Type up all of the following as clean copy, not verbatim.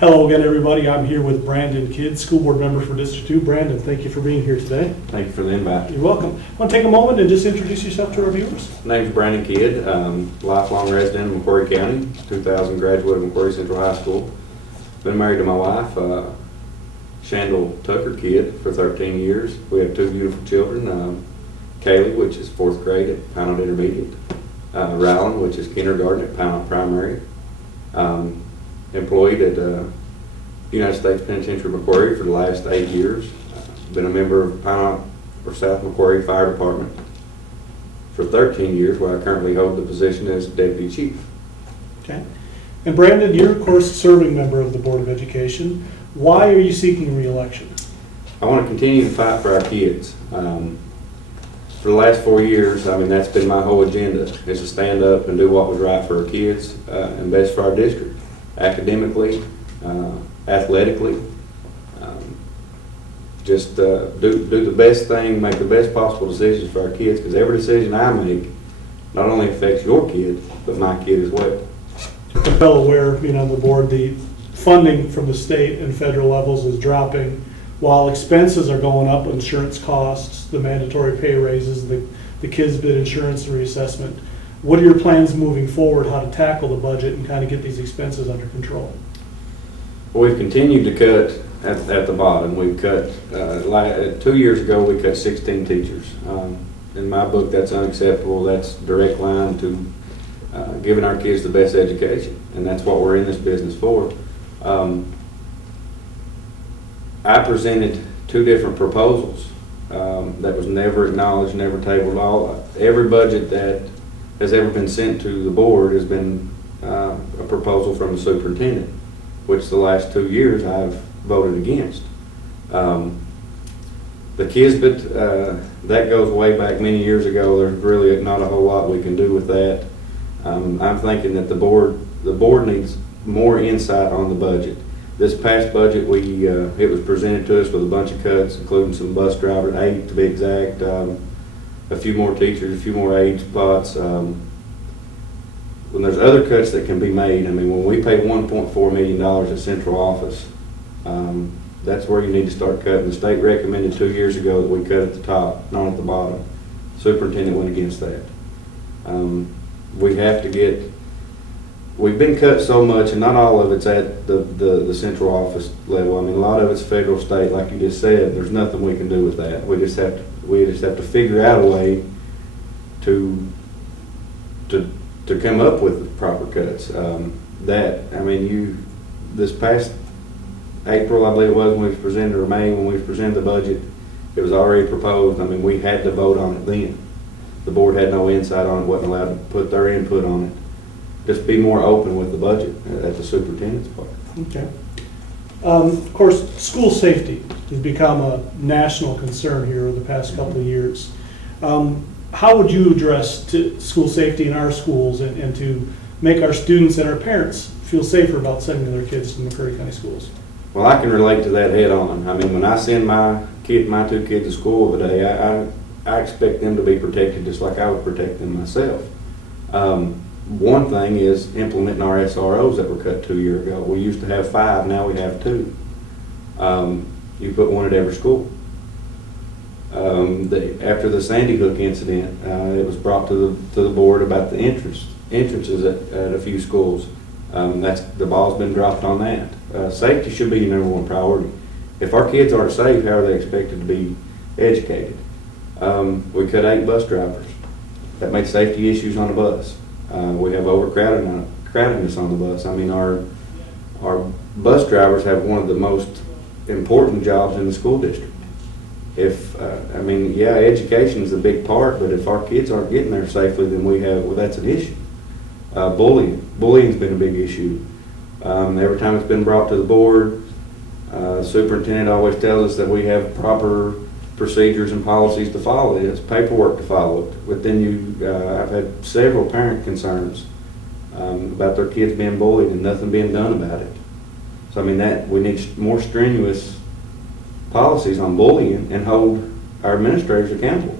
Hello again, everybody. I'm here with Brandon Kidd, school board member for District 2. Brandon, thank you for being here today. Thank you for the invite. You're welcome. Want to take a moment and just introduce yourself to our viewers? My name's Brandon Kidd, lifelong resident of McCreary County, 2000 graduate of McCreary Central High School. Been married to my wife, Shandell Tucker Kidd, for 13 years. We have two beautiful children, Kaylee, which is 4th grade at Pinot Intermediate, Rylan, which is kindergarten at Pinot Primary. Employed at United States Penitentiary McCreary for the last 8 years. Been a member of Pinot or South McCreary Fire Department for 13 years, where I currently hold the position as Deputy Chief. Okay. And Brandon, you're of course a serving member of the Board of Education. Why are you seeking re-election? I want to continue to fight for our kids. For the last 4 years, that's been my whole agenda, is to stand up and do what was right for our kids and best for our district. Academically, athletically, just do the best thing, make the best possible decisions for our kids, because every decision I make not only affects your kid, but my kid as well. I'm well aware, being on the board, the funding from the state and federal levels is dropping, while expenses are going up, insurance costs, the mandatory pay raises, the kids' bid insurance reassessment. What are your plans moving forward, how to tackle the budget and kind of get these expenses under control? Well, we've continued to cut at the bottom. We've cut, 2 years ago, we cut 16 teachers. In my book, that's unacceptable. That's direct line to giving our kids the best education, and that's what we're in this business for. I presented 2 different proposals that was never acknowledged, never tabled. Every budget that has ever been sent to the board has been a proposal from the superintendent, which the last 2 years I've voted against. The Kisbet, that goes way back many years ago. There's really not a whole lot we can do with that. I'm thinking that the board needs more insight on the budget. This past budget, it was presented to us with a bunch of cuts, including some bus drivers, 8 to be exact, a few more teachers, a few more aide spots. When there's other cuts that can be made, when we pay $1.4 million at central office, that's where you need to start cutting. The state recommended 2 years ago that we cut at the top, not at the bottom. Superintendent went against that. We've been cut so much, and not all of it's at the central office level. A lot of it's federal, state, like you just said. There's nothing we can do with that. We just have to figure out a way to come up with proper cuts. This past April, I believe it was, when we presented, or May, when we presented the budget, it was already proposed. We had to vote on it then. The board had no insight on it, wasn't allowed to put their input on it. Just be more open with the budget at the superintendent's part. Okay. Of course, school safety has become a national concern here over the past couple of years. How would you address school safety in our schools and to make our students and our parents feel safer about sending their kids to McCreary County schools? Well, I can relate to that head on. When I send my 2 kids to school today, I expect them to be protected just like I would protect them myself. One thing is implementing our SROs that were cut 2 years ago. We used to have 5, now we have 2. You put one at every school. After the Sandy Hook incident, it was brought to the board about the entrances at a few schools. The ball's been dropped on that. Safety should be your #1 priority. If our kids aren't safe, how are they expected to be educated? We cut 8 bus drivers. That made safety issues on the bus. We have overcrowdedness on the bus. Our bus drivers have one of the most important jobs in the school district. Education is a big part, but if our kids aren't getting there safely, then that's an issue. Bullying's been a big issue. Every time it's been brought to the board, the superintendent always tells us that we have proper procedures and policies to follow. It's paperwork to follow it. But then I've had several parent concerns about their kids being bullied and nothing being done about it. So we need more strenuous policies on bullying and hold our administrators accountable.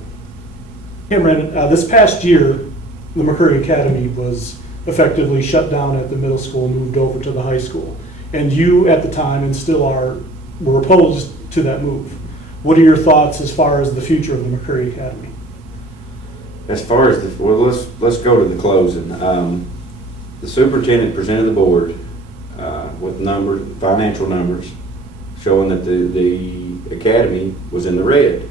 Yeah, Brandon, this past year, the McCreary Academy was effectively shut down at the middle school and moved over to the high school. And you, at the time, and still are, were opposed to that move. What are your thoughts as far as the future of the McCreary Academy? As far as let's go to the closing. The superintendent presented the board with numbers, financial numbers, showing that the academy was in the red.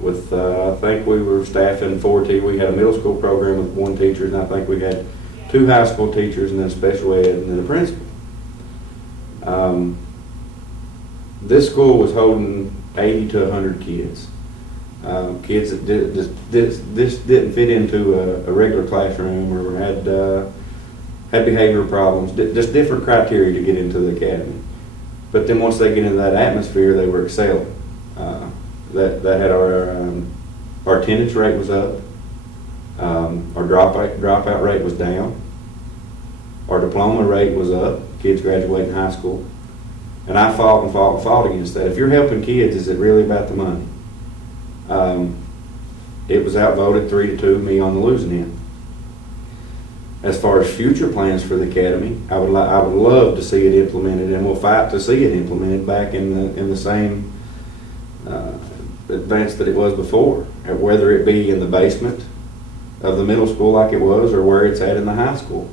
With I think we were staffing 4 teachers. We had a middle school program with 1 teacher, and I think we had 2 high school teachers, and then special ed, and then a principal. This school was holding 80 to 100 kids. Kids that this didn't fit into a regular classroom or had behavioral problems, just different criteria to get into the academy. But then once they get into that atmosphere, they were excelling. That had our attendance rate was up, our dropout rate was down, our diploma rate was up, kids graduating high school. And I fought against that. If you're helping kids, is it really about the money? It was outvoted 3-2, me on the losing end. As far as future plans for the academy, I would love to see it implemented, and we'll fight to see it implemented back in the same advance that it was before. Whether it be in the basement of the middle school like it was, or where it's at in the high school.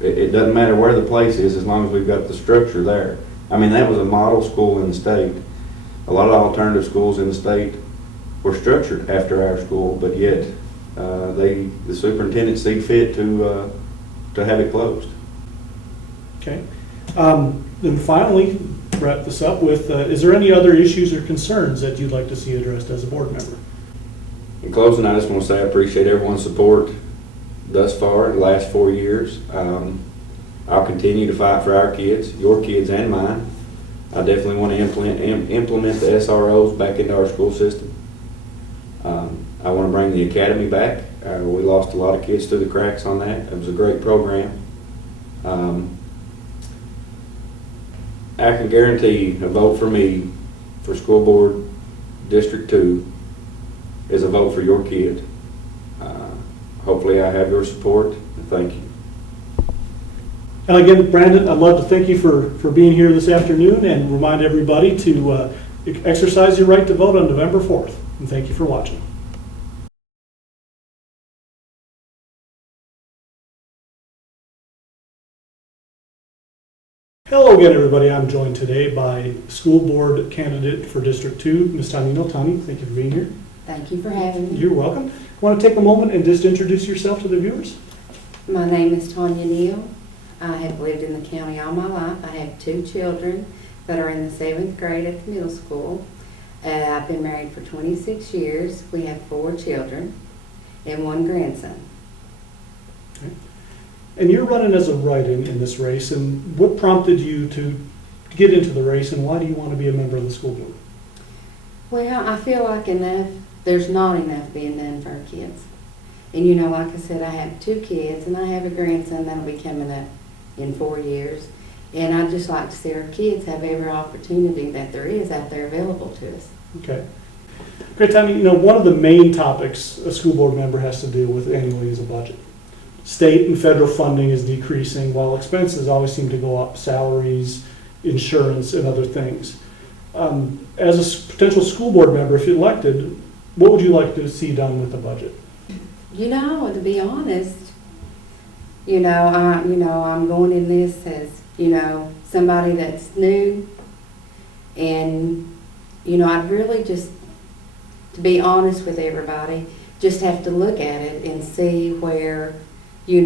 It doesn't matter where the place is, as long as we've got the structure there. I mean, that was a model school in the state. A lot of alternative schools in the state were structured after our school, but yet the superintendent see fit to have it closed. Okay. Then finally, wrap this up with, is there any other issues or concerns that you'd like to see addressed as a board member? In closing, I just want to say I appreciate everyone's support thus far in the last 4 years. I'll continue to fight for our kids, your kids and mine. I definitely want to implement the SROs back into our school system. I want to bring the academy back. We lost a lot of kids through the cracks on that. It was a great program. I can guarantee a vote for me for School Board District 2 is a vote for your kid. Hopefully I have your support, and thank you. And again, Brandon, I'd love to thank you for being here this afternoon, and remind everybody to exercise your right to vote on November 4th. And thank you for watching. Hello again, everybody. I'm joined today by school board candidate for District 2, Ms. Tanya Neil. Tanya, thank you for being here. Thank you for having me. You're welcome. Want to take a moment and just introduce yourself to the viewers? My name is Tanya Neil. I have lived in the county all my life. I have 2 children that are in the 7th grade at the middle school. I've been married for 26 years. We have 4 children and 1 grandson. Okay. And you're running as a write-in in this race, and what prompted you to get into the race, and why do you want to be a member of the school board? Well, I feel like there's not enough being done for our kids. And you know, like I said, I have 2 kids, and I have a grandson that'll be coming up in 4 years. And I'd just like to see our kids have every opportunity that there is out there available to us. Okay. Great, Tanya. You know, one of the main topics a school board member has to deal with annually is a budget. State and federal funding is decreasing while expenses always seem to go up, salaries, insurance, and other things. As a potential school board member, if you're elected, what would you like to see done with the budget? You know, to be honest, I'm going in this as, somebody that's new, and, I'd really just, to be honest with everybody, just have to look at it and see where we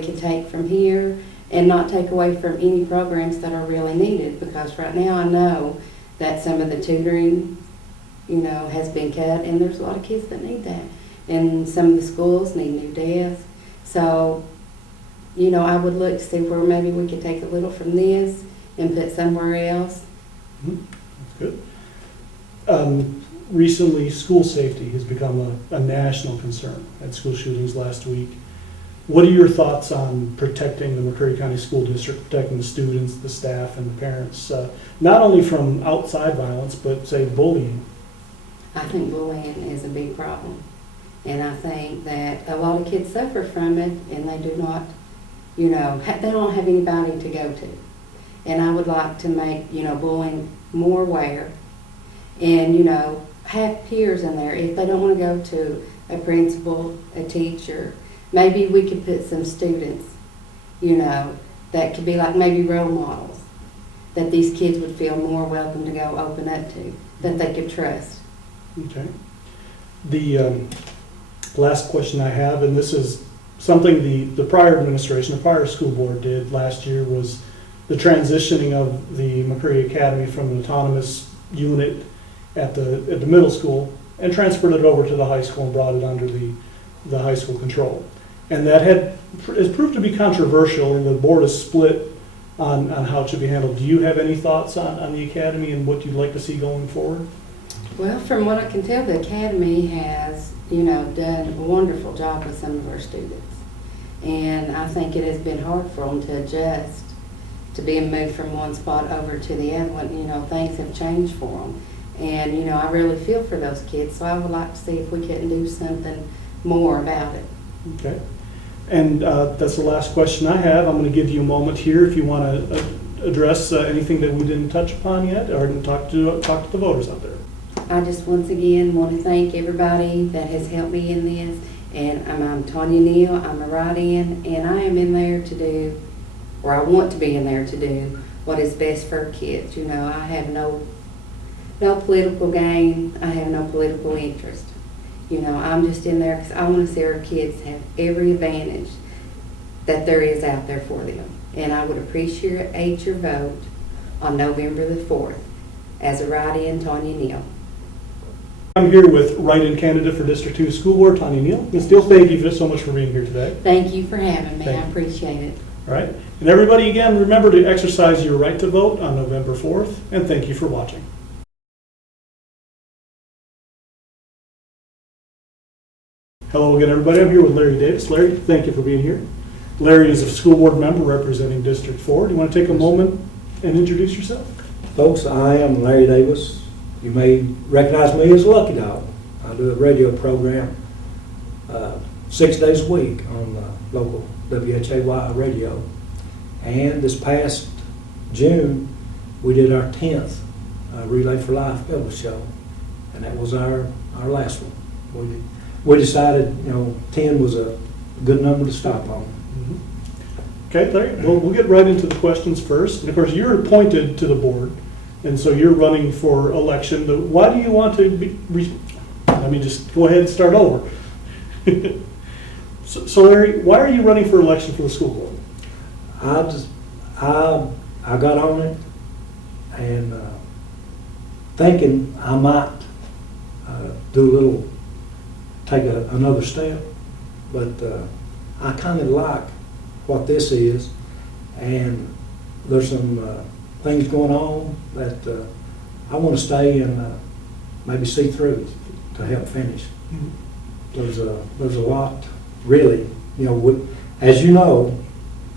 can take from here and not take away from any programs that are really needed, because right now I know that some of the tutoring, has been cut, and there's a lot of kids that need that. And some of the schools need new desks. So, I would look to see where maybe we could take a little from this and put somewhere else. That's good. Recently, school safety has become a national concern. Had school shootings last week. What are your thoughts on protecting the McCreary County School District, protecting the students, the staff, and the parents, not only from outside violence, but, say, bullying? I think bullying is a big problem. And I think that a lot of kids suffer from it, and they do not, they don't have anybody to go to. And I would like to make, bullying more aware and, have peers in there. If they don't want to go to a principal, a teacher, maybe we could put some students, that could be like maybe role models that these kids would feel more welcome to go open up to, that they could trust. Okay. The last question I have, and this is something the prior administration, the prior school board did last year, was the transitioning of the McCreary Academy from an autonomous unit at the middle school and transferred it over to the high school and brought it under the high school control. And that has proved to be controversial, and the board is split on how it should be handled. Do you have any thoughts on the academy and what you'd like to see going forward? Well, from what I can tell, the academy has, done a wonderful job with some of our students. And I think it has been hard for them to adjust to being moved from one spot over to the other one. Things have changed for them. And, I really feel for those kids, so I would like to see if we couldn't do something more about it. Okay. And that's the last question I have. I'm going to give you a moment here if you want to address anything that we didn't touch upon yet, or talk to the voters out there. I just once again want to thank everybody that has helped me in this. And I'm Tanya Neil, I'm a write-in, and I am in there to do, or I want to be in there to do what is best for kids. I have no political gain, I have no political interest. I'm just in there because I want to see our kids have every advantage that there is out there for them. And I would appreciate your vote on November the 4th as a write-in, Tanya Neil. I'm here with write-in candidate for District 2 School Board, Tanya Neil. Ms. Neil, thank you so much for being here today. Thank you for having me. Thank I appreciate it. All right. And everybody, again, remember to exercise your right to vote on November 4th, and thank you for watching. Hello again, everybody. I'm here with Larry Davis. Larry, thank you for being here. Larry is a school board member representing District 4. Do you want to take a moment and introduce yourself? Folks, I am Larry Davis. You may recognize me as Lucky Dog. I do a radio program 6 days a week on local WHAY radio. And this past June, we did our 10th Relay for Life Bible show. And that was our last one. We decided, 10 was a good number to stop on. Okay, Larry, we'll get right into the questions first. And of course, you're appointed to the board, and so you're running for election. Why do you want to be, let me just go ahead and start over. So Larry, why are you running for election for the school board? I got on it and thinking I might take another step, but I kind of like what this is, and there's some things going on that I want to stay and maybe see through to help finish. Mm-hmm. There's a lot, really, as you know,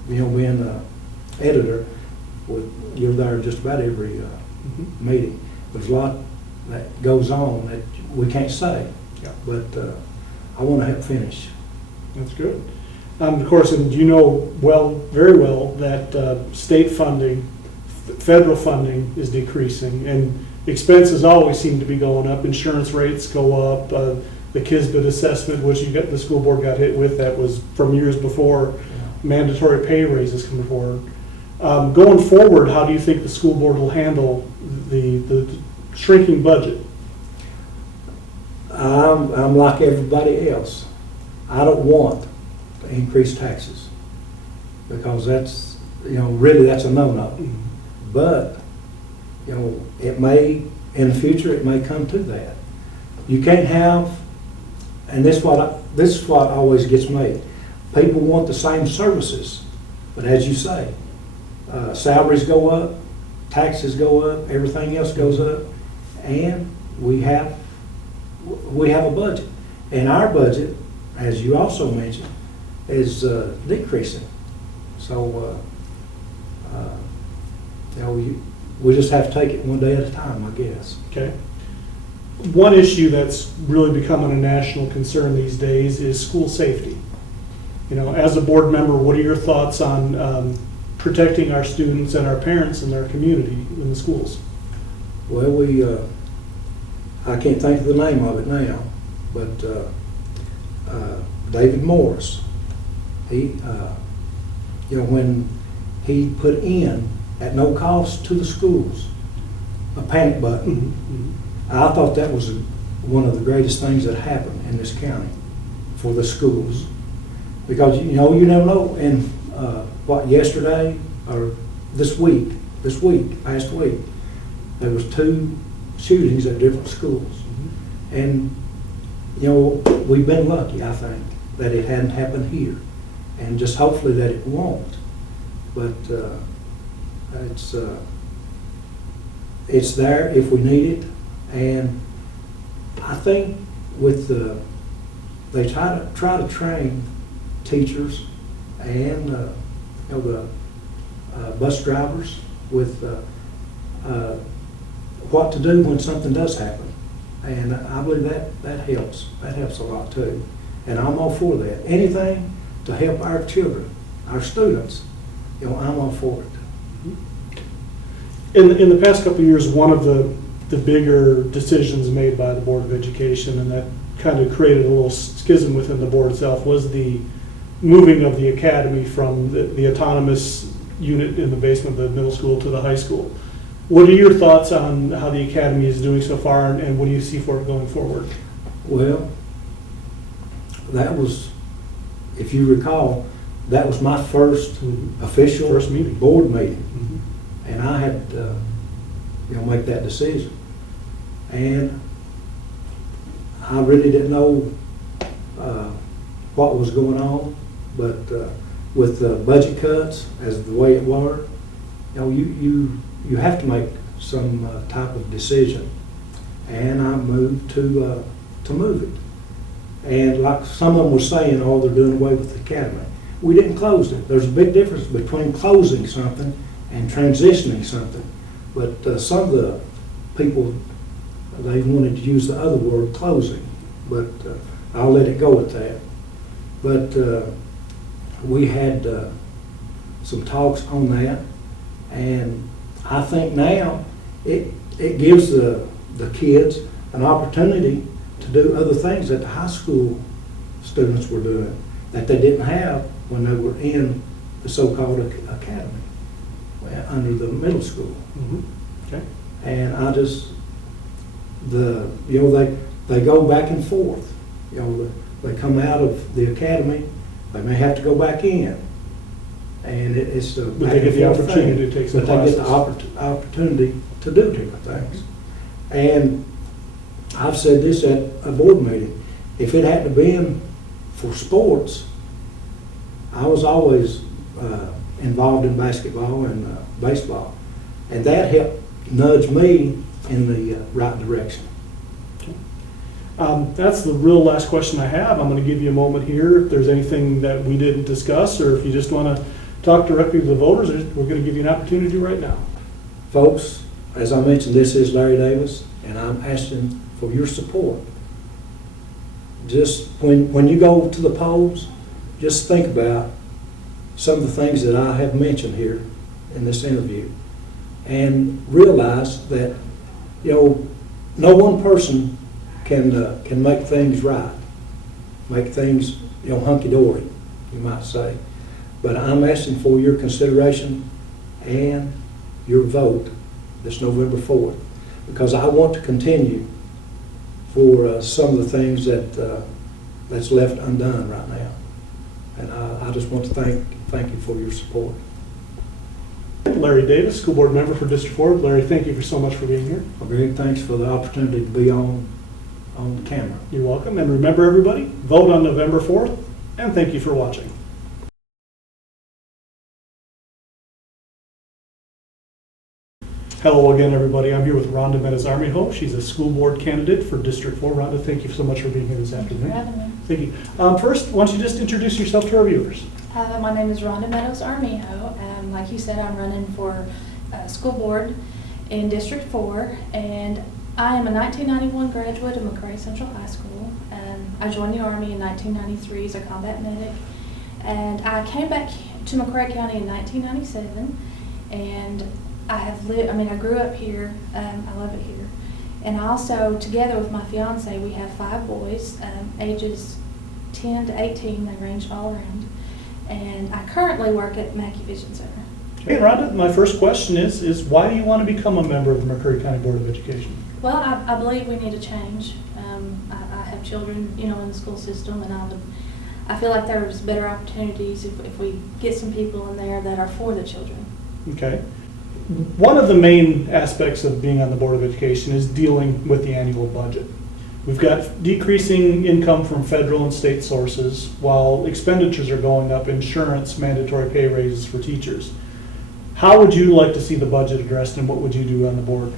being an editor, you're there just about every meeting. There's a lot that goes on that we can't say. Yeah. But I want to help finish. That's good. Of course, and you know very well that state funding, federal funding is decreasing, and expenses always seem to be going up. Insurance rates go up. The Kisbet assessment, which the school board got hit with, that was from years before. Yeah. Mandatory pay raises coming forward. Going forward, how do you think the school board will handle the shrinking budget? I'm like everybody else. I don't want to increase taxes because that's, really that's a no-no. Mm-hmm. But, it may, in the future, it may come to that. You can't have, and this is what always gets me. People want the same services, but as you say, salaries go up, taxes go up, everything else goes up, and we have a budget. And our budget, as you also mentioned, is decreasing. So, we just have to take it one day at a time, I guess. Okay. One issue that's really becoming a national concern these days is school safety. As a board member, what are your thoughts on protecting our students and our parents and our community in the schools? Well, I can't think of the name of it now, but David Morris, when he put in, at no cost to the schools, a panic button, I thought that was one of the greatest things that happened in this county for the schools. Because, you never know, and yesterday, or past week, there was 2 shootings at different schools. And, we've been lucky, I think, that it hadn't happened here. And just hopefully that it won't. But it's there if we need it. And I think with they try to train teachers and the bus drivers with what to do when something does happen. And I believe that helps. That helps a lot too. And I'm all for that. Anything to help our children, our students, I'm all for it. In the past couple of years, one of the bigger decisions made by the Board of Education, and that kind of created a little schism within the board itself, was the moving of the academy from the autonomous unit in the basement of the middle school to the high school. What are your thoughts on how the academy is doing so far, and what do you see for it going forward? Well, that was, if you recall, that was my first official board meeting. And I had to make that decision. And I really didn't know what was going on, but with the budget cuts as the way it were, you have to make some type of decision. And I moved to move it. And like some of them were saying, they're doing away with the academy. We didn't close it. There's a big difference between closing something and transitioning something. But some of the people, they wanted to use the other word, closing. But I'll let it go at that. But we had some talks on that. And I think now it gives the kids an opportunity to do other things that the high school students were doing that they didn't have when they were in the so-called academy under the middle school. Okay. And I just, they go back and forth. They come out of the academy, they may have to go back in. And it's a but they get the opportunity to take some classes. But they get the opportunity to do different things. And I've said this at a board meeting, if it hadn't been for sports, I was always involved in basketball and baseball. And that helped nudge me in the right direction. That's the real last question I have. I'm going to give you a moment here. If there's anything that we didn't discuss, or if you just want to talk directly to the voters, we're going to give you an opportunity right now. Folks, as I mentioned, this is Larry Davis, and I'm asking for your support. Just when you go to the polls, just think about some of the things that I have mentioned here in this interview, and realize that no one person can make things right, make things hunky-dory, you might say. But I'm asking for your consideration and your vote this November 4th, because I want to continue for some of the things that's left undone right now. And I just want to thank you for your support. Larry Davis, school board member for District 4. Larry, thank you so much for being here. Well, Greg, thanks for the opportunity to be on the camera. You're welcome. And remember, everybody, vote on November 4th, and thank you for watching. Hello again, everybody. I'm here with Rhonda Armyho. She's a school board candidate for District 4. Rhonda, thank you so much for being here this afternoon. Thank you for having me. Thank you. First, why don't you just introduce yourself to our viewers? My name is Rhonda Armyho. Like you said, I'm running for school board in District 4, and I am a 1991 graduate of McCreary Central High School. I joined the Army in 1993 as a combat medic, and I came back to McCreary County in 1997, and I have lived, I grew up here, I love it here. And also, together with my fiance, we have 5 boys, ages 10 to 18, they range all around. And I currently work at Mackey Vision Center. Hey, Rhonda, my first question is why do you want to become a member of the McCreary County Board of Education? Well, I believe we need a change. I have children, in the school system, and I feel like there's better opportunities if we get some people in there that are for the children. Okay. One of the main aspects of being on the Board of Education is dealing with the annual budget. We've got decreasing income from federal and state sources, while expenditures are going up, insurance, mandatory pay raises for teachers. How would you like to see the budget addressed, and what would you do on the board?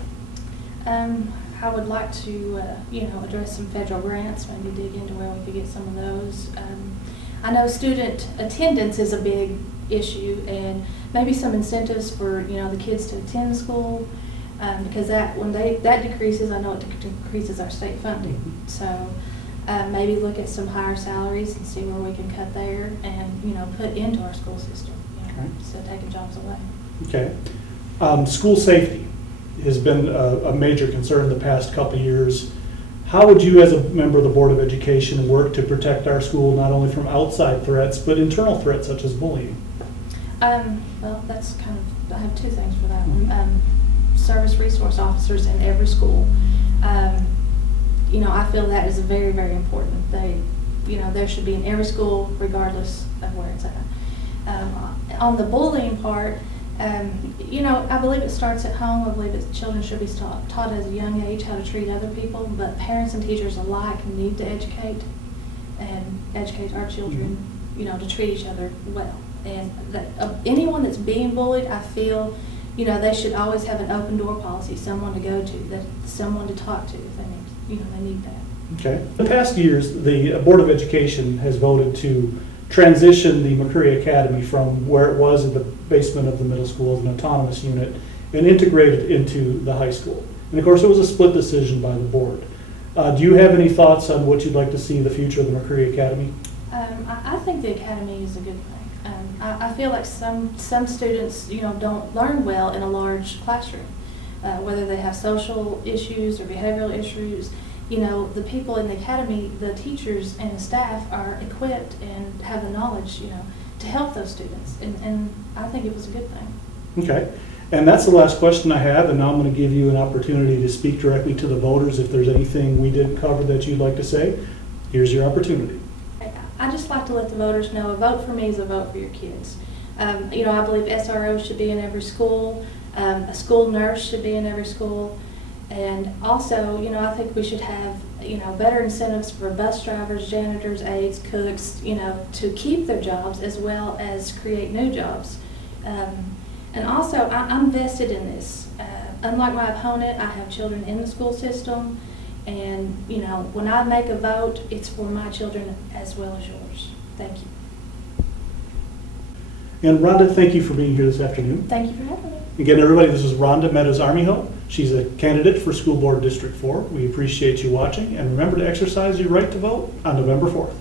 I would like to, address some federal grants, maybe dig into where we could get some of those. I know student attendance is a big issue, and maybe some incentives for, the kids to attend school, because that decreases, I know it decreases our state funding. So maybe look at some higher salaries and see where we can cut there and, put into our school system, instead of taking jobs away. Okay. School safety has been a major concern the past couple of years. How would you, as a member of the Board of Education, work to protect our school not only from outside threats, but internal threats such as bullying? Well, that's I have 2 things for that one. Service resource officers in every school. I feel that is very, very important. There should be in every school regardless of where it's at. On the bullying part, I believe it starts at home. I believe that children should be taught at a young age how to treat other people, but parents and teachers alike need to educate our children, to treat each other well. And that anyone that's being bullied, I feel, they should always have an open door policy, someone to go to, someone to talk to if they need that. Okay. In the past years, the Board of Education has voted to transition the McCreary Academy from where it was in the basement of the middle school as an autonomous unit and integrate it into the high school. And of course, it was a split decision by the board. Do you have any thoughts on what you'd like to see in the future of the McCreary Academy? I think the academy is a good thing. I feel like some students, don't learn well in a large classroom, whether they have social issues or behavioral issues. The people in the academy, the teachers and the staff are equipped and have the knowledge, to help those students. And I think it was a good thing. Okay. And that's the last question I have, and now I'm going to give you an opportunity to speak directly to the voters. If there's anything we didn't cover that you'd like to say, here's your opportunity. I just like to let the voters know a vote for me is a vote for your kids. I believe SROs should be in every school. A school nurse should be in every school. And also, I think we should have, better incentives for bus drivers, janitors, aides, cooks, to keep their jobs as well as create new jobs. And also, I'm vested in this. Unlike my opponent, I have children in the school system. And, when I make a vote, it's for my children as well as yours. Thank you. And Rhonda, thank you for being here this afternoon. Thank you for having me. Again, everybody, this is Rhonda Armyho. She's a candidate for School Board District 4. We appreciate you watching, and remember to exercise your right to vote on November 4th.